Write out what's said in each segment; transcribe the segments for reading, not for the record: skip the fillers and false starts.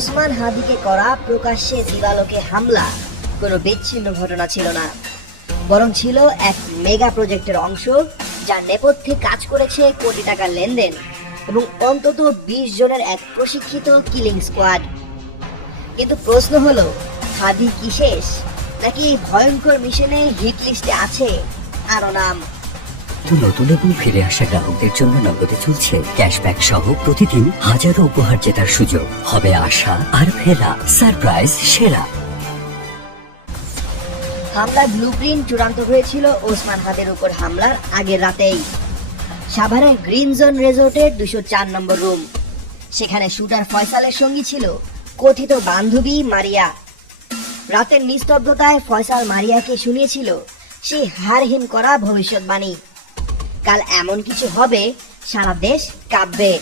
ওসমান হাদিকে করা প্রকাশ্যে দিবালোকে হামলা কোনো বিচ্ছিন্ন ঘটনা ছিল না, বরং ছিল এক মেগা প্রজেক্টের অংশ, যার নেপথ্যে কাজ করেছে কোটি টাকার লেনদেন এবং অন্তত 20 জনের এক প্রশিক্ষিত কিলিং স্কোয়াড। কিন্তু প্রশ্ন হলো, হাদি কি শেষ, নাকি এই ভয়ঙ্কর মিশনে হিট লিস্টে আছে আরো নাম? নতুন এবং ফিরে আসা গ্রাহকদের জন্য নগদে চলছে ক্যাশব্যাক সহ প্রতিদিন হাজারো উপহার জেতার সুযোগ। হবে আশা আর ফেরা, সারপ্রাইজ সেরা। হামলার ব্লুপ্রিন্ট চূড়ান্ত হয়েছিল ওসমান হাদির উপর হামলার আগের রাতেই। সাভারের গ্রিন জোন রিসোর্টের 204 নম্বর রুম। সেখানে শুটার ফয়সালের সঙ্গী ছিল কথিত বান্ধবী মারিয়া। রাতের নিস্তব্ধতায় ফয়সাল মারিয়াকে শুনিয়েছিল সেই হারহীন করা ভবিষ্যৎবাণী, কাল এমন কিছু হবে সারা দেশ কাঁপবে।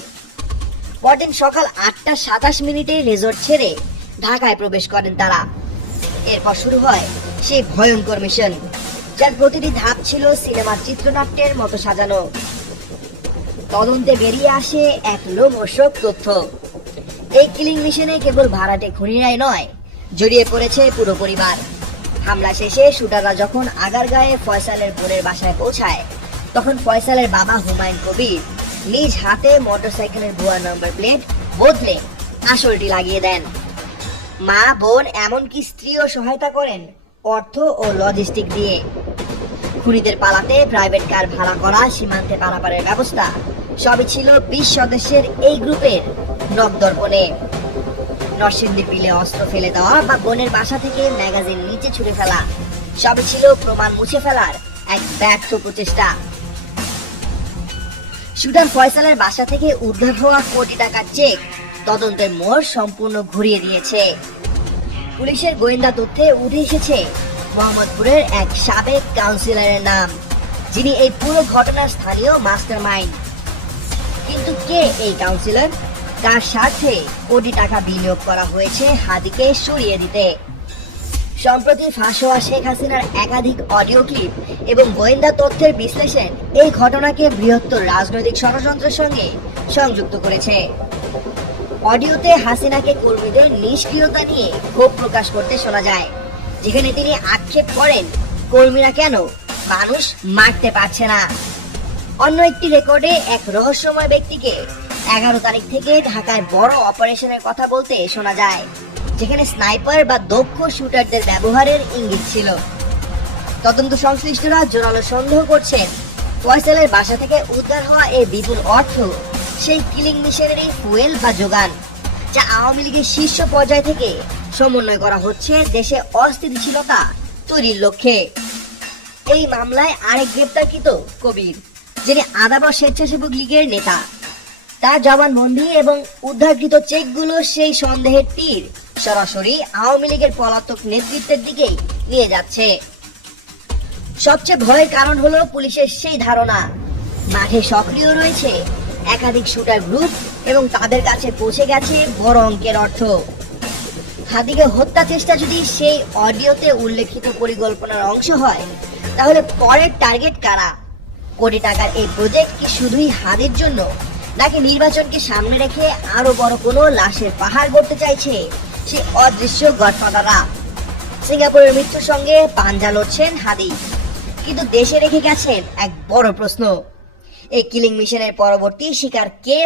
পরদিন সকাল 8টা 27 রিসোর্ট ছেড়ে ঢাকায় প্রবেশ করেন তারা। এরপর শুরু হয় সেই ভয়ঙ্কর মিশন, যার প্রতিটি ধাপ ছিল সিনেমার চিত্রনাট্যের মতো সাজানো। তদন্তে বেরিয়ে আসে এক লোমহর্ষক তথ্য। এই কিলিং মিশনে কেবল ভাড়াটে খুনিরাই নয়, জড়িয়ে পড়েছে পুরো পরিবার। হামলা শেষে শুটাররা যখন আগারগাঁয়ে ফয়সালের বোনের বাসায় পৌঁছায়, তখন ফয়সালের বাবা হুমায়ুন কবির নিজ হাতে মোটরসাইকেলের ভুয়া নাম্বার প্লেট বদলে আসলটি লাগিয়ে দেন। মা, বোন, এমনকি স্ত্রীও সহায়তা করেন অর্থ ও লজিস্টিক দিয়ে। খুনিদের পালাতে প্রাইভেট কার ভাড়া করা, সীমান্তে পারাপারের ব্যবস্থা, সবই ছিল 20 সদস্যের এই গ্রুপের নখদর্পণে। নরসিংদী বিলে অস্ত্র ফেলে দেওয়া বা বোনের বাসা থেকে ম্যাগাজিন নিচে ছুঁড়ে ফেলা, সবই ছিল প্রমাণ মুছে ফেলার এক ব্যর্থ প্রচেষ্টা। শুটার ফয়সালের বাসা থেকে উদ্ধার হওয়া কোটি টাকার চেক তদন্তের মোড় সম্পূর্ণ ঘুরিয়ে দিয়েছে। পুলিশের গোয়েন্দা তথ্যে উঠে এসেছে মোহাম্মদপুরের এক সাবেক কাউন্সিলরের নাম, যিনি এই পুরো ঘটনার স্থানীয় মাস্টারমাইন্ড। কিন্তু কে এই কাউন্সিলর? তার স্বার্থে কোটি টাকা বিনিয়োগ করা হয়েছে হাদিকে সরিয়ে দিতে। সম্প্রতি ফাঁস হওয়া শেখ হাসিনার একাধিক অডিও ক্লিপ এবং গোয়েন্দা তথ্যের বিশ্লেষণ এই ঘটনাকে বৃহত্তর রাজনৈতিক ষড়যন্ত্রের সঙ্গে সংযুক্ত করেছে। অডিওতে হাসিনাকে কর্মীদের নিষ্ক্রিয়তা নিয়ে ক্ষোভ প্রকাশ করতে শোনা যায়, যেখানে তিনি আক্ষেপ করেন কর্মীরা কেন মানুষ মারতে পারছে না। অন্য একটি রেকর্ডে এক রহস্যময় ব্যক্তিকে 11 তারিখ থেকে ঢাকায় বড় অপারেশনের কথা বলতে শোনা যায়, যেখানে স্নাইপার বা দক্ষ শুটারদের ব্যবহারের ইঙ্গিত ছিল। তদন্ত সংশ্লিষ্টরা জোরালো সন্দেহ করছেন ফয়সালের বাসা থেকে উদ্ধার হওয়া এই বিপুল অর্থ সেই কিলিং মিশনেরই ফুয়েল বা যোগান, যা আওয়ামী লীগের শীর্ষ পর্যায় থেকে সমন্বয় করা হচ্ছে দেশে অস্থিতিশীলতা তৈরির লক্ষ্যে। এই মামলায় আরেক গ্রেপ্তারকৃত কবির, যিনি আদাবর স্বেচ্ছাসেবক লীগের নেতা, তার জবানবন্দি এবং উদ্ধারকৃত চেকগুলো সেই সন্দেহের তীর সরাসরি আওয়ামী লীগের পলাতক নেতৃত্বের দিকেই নিয়ে যাচ্ছে। সবচেয়ে ভয়ের কারণ হলো পুলিশের সেই ধারণা মাঠে সক্রিয় রয়েছে একাধিক শুটার গ্রুপ এবং তাদের কাছে পৌঁছে গেছে বড় অঙ্কের অর্থ। হাদিকে হত্যা চেষ্টা যদি সেই অডিওতে উল্লেখিত পরিকল্পনার অংশ হয়, তাহলে পরের টার্গেট কারা? কোটি টাকার এই প্রজেক্ট কি শুধুই হাদির জন্য, নাকি নির্বাচনকে সামনে রেখে আরো বড় কোনো লাশের পাহাড় গড়তে চাইছে সেই অদৃশ্য গডফাদাররা? সিঙ্গাপুরের মৃত্যুর সঙ্গে পাঞ্জা লড়ছেন হাদি, কিন্তু দেশে রেখে গেছেন এক বড় প্রশ্ন, এই কিলিং মিশনের পরবর্তী শিকার কে?